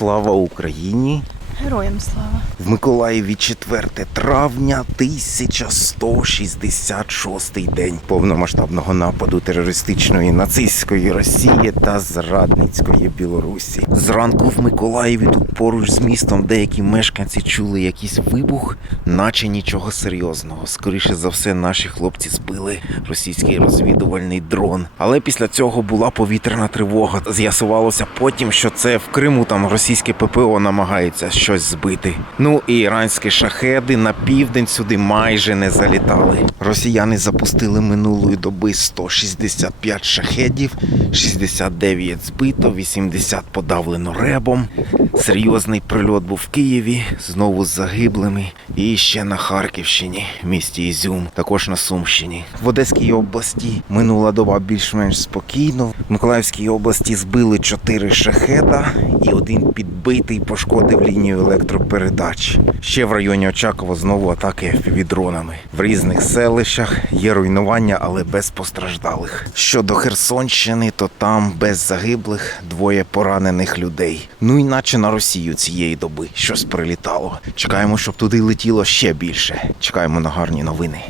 Слава Україні! Героям слава. В Миколаєві 4 травня 1166 день повномасштабного нападу терористичної нацистської Росії та зрадницької Білорусі. Зранку в Миколаєві тут поруч з містом деякі мешканці чули якийсь вибух, наче нічого серйозного. Скоріше за все, наші хлопці збили російський розвідувальний дрон. Але після цього була повітряна тривога. З'ясувалося потім, що це в Криму там російське ППО намагається щось збити. Ну і іранські шахеди на південь сюди майже не залітали. Росіяни запустили минулої доби 165 шахедів, 69 збито, 80 подавлено ребом. Серйозний прильот був в Києві, знову з загиблими. І ще на Харківщині, місті Ізюм, також на Сумщині. В Одеській області минула доба більш-менш спокійно. В Миколаївській області збили 4 шахеда і один підбитий пошкодив лінію електропередач. Ще в районі Очакова знову атаки FPV-дронами. В різних селищах є руйнування, але без постраждалих. Щодо Херсонщини, то там без загиблих двоє поранених людей. Ну іначе на Росію цієї доби щось прилітало. Чекаємо, щоб туди летіло ще більше. Чекаємо на гарні новини.